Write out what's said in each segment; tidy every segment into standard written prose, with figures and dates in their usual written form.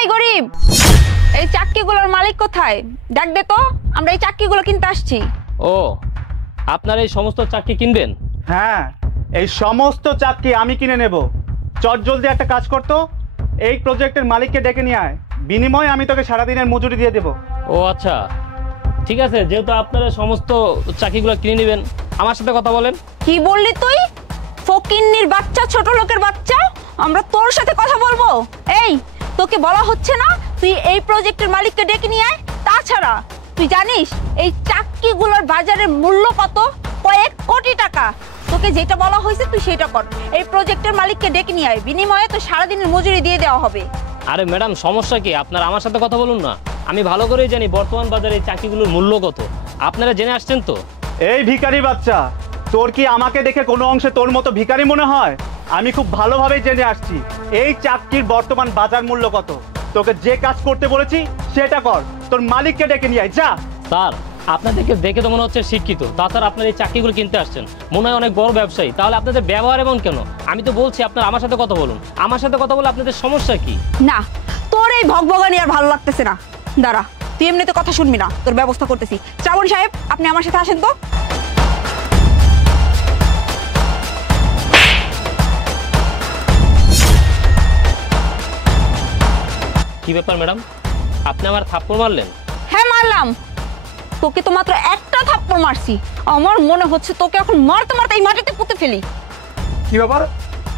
এই গরিব, এই চাক্কিগুলোর মালিক কোথায়? ডাক দে তো, আমরা এই চাক্কিগুলো কিনতে আসছি। ও, আপনারা এই সমস্ত চাক্কি কিনবেন? হ্যাঁ, এই সমস্ত চাক্কি আমি কিনে নেব। চট জলদি একটা কাজ করতো, এই প্রজেক্টের মালিককে ডেকে নিয়ে আয়, বিনিময়ে আমি তোকে সারাদিনের মজুরি দিয়ে দেবো। ও আচ্ছা, ঠিক আছে। যেহেতু আপনারা সমস্ত চাক্কিগুলো কিনে নেবেন, আমার সাথে কথা বলেন। কি বললি তুই? ফকিন্নির বাচ্চা, ছোট লোকের বাচ্চা, আমরা তোর সাথে কথা বলবো? এই, তোকে বলা হচ্ছে না তুই এই প্রজেক্টের মালিককে ডেকে নিয়ে আয়? তাছাড়া তুই জানিস এই চাক্কিগুলোর বাজারের মূল্য কত? কয়েক কোটি টাকা। তোকে যেটা বলা হয়েছে তুই সেটা কর। এই প্রজেক্টের মালিককে ডেকে নিয়ে আয়, বিনিময়ে তো সারাদিনের মজুরি দিয়ে দেওয়া হবে। আরে ম্যাডাম, সমস্যা কি? আপনারা আমার সাথে কথা বলুন না। আমি ভালো করেই জানি বর্তমান বাজারে এই চাক্কিগুলোর মূল্য কত। আপনারা জেনে আসছেন তো? এই ভিখারি বাচ্চা, তোর কি আমাকে দেখে কোনো অংশে তোর মতো ভিখারি মনে হয়? আমি খুব ভালোভাবেই জেনে আসছি এই চাক্কির বর্তমান বাজার মূল্য কত। তোকে যে কাজ করতে বলেছি সেটা কর, তোর মালিককে ডেকে নিয়ে আয়, যা। স্যার, আপনাদেরকে দেখে তো মনে হচ্ছে শিক্ষিত, তাছাড়া আপনারা এই চাকরিগুলো কিনতে আসছেন, মনে হয় অনেক বড় ব্যবসায়ী। তাহলে আপনাদের ব্যবহার এমন কেন? আমি তো বলছি আপনারা আমার সাথে কথা বলুন। আমার সাথে কথা বলে আপনাদের সমস্যা কি? না, তোর এই ভগভগানি আর ভালো লাগতেছে না। দাঁড়া, তুই এমনিতে কথা শুনবি না, তোর ব্যবস্থা করতেছি। শ্রাবণ সাহেব, আপনি আমার সাথে আসেন তো। কি ব্যাপার ম্যাডাম, আপনি আমার থাপ্পড় মারলেন? হ্যাঁ মারলাম, তোকে তো মাত্র একটা থাপ্পড় মারছি। আমার মনে হচ্ছে তোকে এখন মারতে মারতে এই মাটিতে পুঁতে ফেলি। কি ব্যাপার,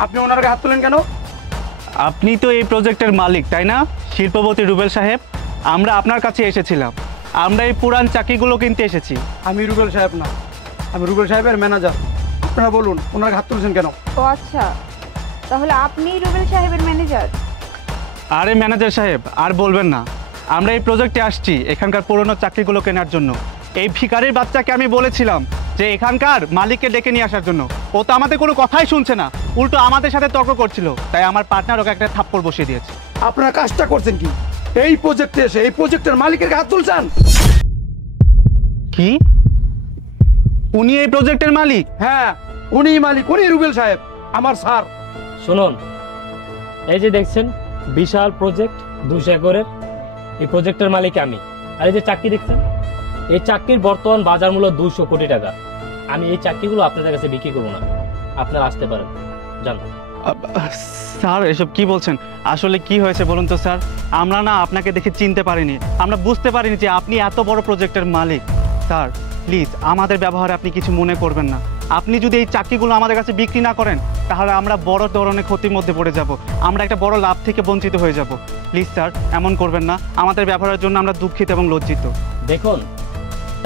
আপনি ওনার গায়ে হাত তুলেন কেন? আপনি তো এই প্রজেক্টের মালিক, তাই না শিল্পপতি রুবেল সাহেব? আমরা আপনার কাছে এসেছিলাম, আমরা এই পুরান চাকিগুলো কিনতে এসেছি। আমি রুবেল সাহেব না, আমি রুবেল সাহেবের ম্যানেজার। আপনারা বলুন, ওনার হাত তুলছেন কেন? ও আচ্ছা, তাহলে আপনি রুবেল সাহেবের ম্যানেজার? আরে ম্যানেজার সাহেব, আর বলবেন না। আমরা এই প্রজেক্টে আসছি এখানকার পুরনো চাকরিগুলো কেনার জন্য। এই ভিখারির বাচ্চাকে আমি বলেছিলাম যে এখানকার মালিককে ডেকে নিয়ে আসার জন্য, ও তো আমাদের কোনো কথাই শুনছে না, উল্টো আমাদের সাথে তর্ক করছিল। তাই আমার পার্টনার ওকে একটা থাপ্পড় বসিয়ে দিয়েছে। আপনারা কাজটা করছেন কি? এই প্রজেক্টে এসে এই প্রজেক্টের মালিকের হাত তুলছেন? কি? উনি এই প্রজেক্টের মালিক? হ্যাঁ, উনি মালিক, উনি রুবেল সাহেব, আমার স্যার। শুনুন, এই যে দেখছেন বিশাল প্রজেক্ট 200 একরের, এই প্রজেক্টের মালিক আমি। আর এই যে চাকরি দেখছেন, এই চাকরির বর্তমান বাজার মূল্য 200 কোটি টাকা। আমি এই চাকরিগুলো আপনাদের কাছে বিক্রি করবো না, আপনারা আসতে পারেন, জান। স্যার, এসব কি বলছেন? আসলে কি হয়েছে বলুন তো স্যার? আমরা না আপনাকে দেখে চিনতে পারিনি, আমরা বুঝতে পারিনি যে আপনি এত বড় প্রজেক্টের মালিক। স্যার প্লিজ, আমাদের ব্যবহারে আপনি কিছু মনে করবেন না। আপনি যদি এই চাকরিগুলো আমাদের কাছে বিক্রি না করেন, তাহলে আমরা বড় ধরনের ক্ষতির মধ্যে পড়ে যাব, আমরা একটা বড় লাভ থেকে বঞ্চিত হয়ে যাব। প্লিজ স্যার, এমন করবেন না। আমাদের ব্যবহারের জন্য আমরা দুঃখিত এবং লজ্জিত। দেখুন,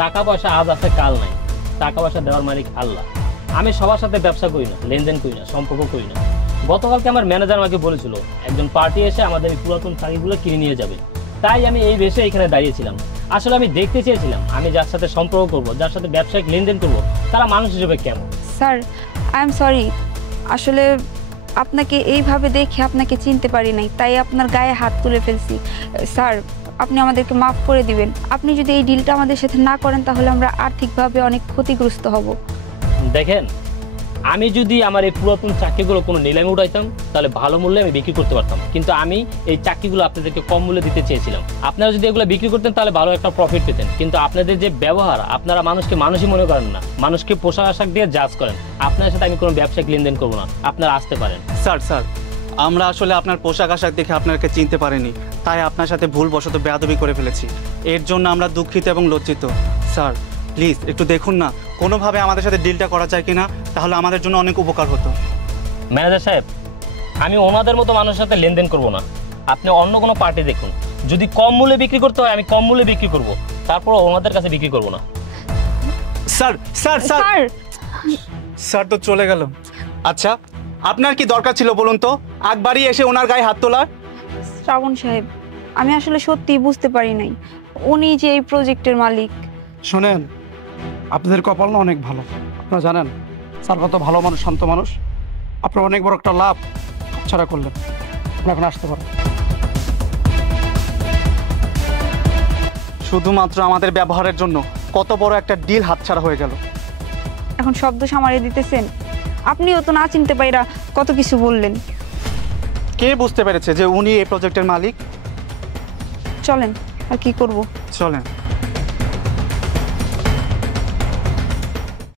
টাকা পয়সা আজ আছে কাল নাই, টাকা পয়সা দেওয়ার মালিক আল্লাহ। আমি সবার সাথে ব্যবসা করি না, লেনদেন করি না, সম্পর্ক করি না। গতকালকে আমার ম্যানেজার আমাকে বলেছিল একজন পার্টি এসে আমাদের এই পুরাতন চাকরিগুলো কিনে নিয়ে যাবে, তাই আমি এই বেশে এখানে দাঁড়িয়েছিলাম। আসলে আমি দেখতে চেয়েছিলাম আমি যার সাথে সম্পর্ক করব, যার সাথে ব্যবসায়িক লেনদেন করব, তারা মানুষ হিসেবে কেমন। স্যার, আই এম সরি, আসলে আপনাকে এইভাবে দেখে আপনাকে চিনতে পারি নাই, তাই আপনার গায়ে হাত তুলে ফেলছি। স্যার, আপনি আমাদেরকে মাফ করে দিবেন। আপনি যদি এই ডিলটা আমাদের সাথে না করেন, তাহলে আমরা আর্থিকভাবে অনেক ক্ষতিগ্রস্ত হব। দেখেন, আমি যদি আমার এই পুরাতন চাকরিগুলো কোনো নিলামে উঠাইতাম, তাহলে ভালো মূল্যে আমি বিক্রি করতে পারতাম, কিন্তু আমি এই চাকরিগুলো আপনাদেরকে কম মূল্যে দিতে চেয়েছিলাম। আপনারা যদি এগুলো বিক্রি করতেন তাহলে ভালো একটা প্রফিট পেতেন, কিন্তু আপনাদের যে ব্যবহার, আপনারা মানুষকে মানুষই মনে করেন না, মানুষকে পোশাক আশাক দিয়ে জাজ করেন। আপনার সাথে আমি কোনো ব্যবসায়িক লেনদেন করবো না, আপনারা আসতে পারেন। স্যার, আমরা আসলে আপনার পোশাক আশাক দেখে আপনাকে চিনতে পারিনি, তাই আপনার সাথে ভুলবশত বেয়াদবি করে ফেলেছি। এর জন্য আমরা দুঃখিত এবং লজ্জিত। স্যার প্লিজ একটু দেখুন না, কোনোভাবে আমাদের সাথে ডিলটা করা যায় কিনা, তাহলে আমাদের জন্য অনেক উপকার হতো। ম্যানেজার সাহেব, আমি ওনাদের মতো মানুষের সাথে লেনদেন করবো না, আপনি অন্য কোনো পার্টি দেখুন। যদি কম মূল্যে বিক্রি করতে হয় আমি কম মূল্যে বিক্রি করবো, তারপর ওনাদের কাছে বিক্রি করবো না। স্যার তো চলে গেল। আচ্ছা, আপনার কি দরকার ছিল বলুন তো একবারই এসে ওনার গায়ে হাত তোলার? শ্রাবণ সাহেব, আমি আসলে সত্যিই বুঝতে পারি নাই উনি যে এই প্রজেক্টের মালিক। শোনেন, আপনাদের কপাল না অনেক ভালো। আপনারা জানেন স্যার কত ভালো মানুষ, শান্ত মানুষ। আপনারা অনেক বড় একটা লাভ ছাড়া করলেন। আপনি এখন আসতে পারেন। শুধুমাত্র আমাদের ব্যবহারের জন্য কত বড় একটা ডিল হাতছাড়া হয়ে গেল। এখন শব্দ সামারে দিতেছেন? আপনিও তো না চিনতে পাইরা কত কিছু বললেন। কে বুঝতে পেরেছে যে উনি এই প্রজেক্টের মালিক? চলেন, আর কি করব। চলেন।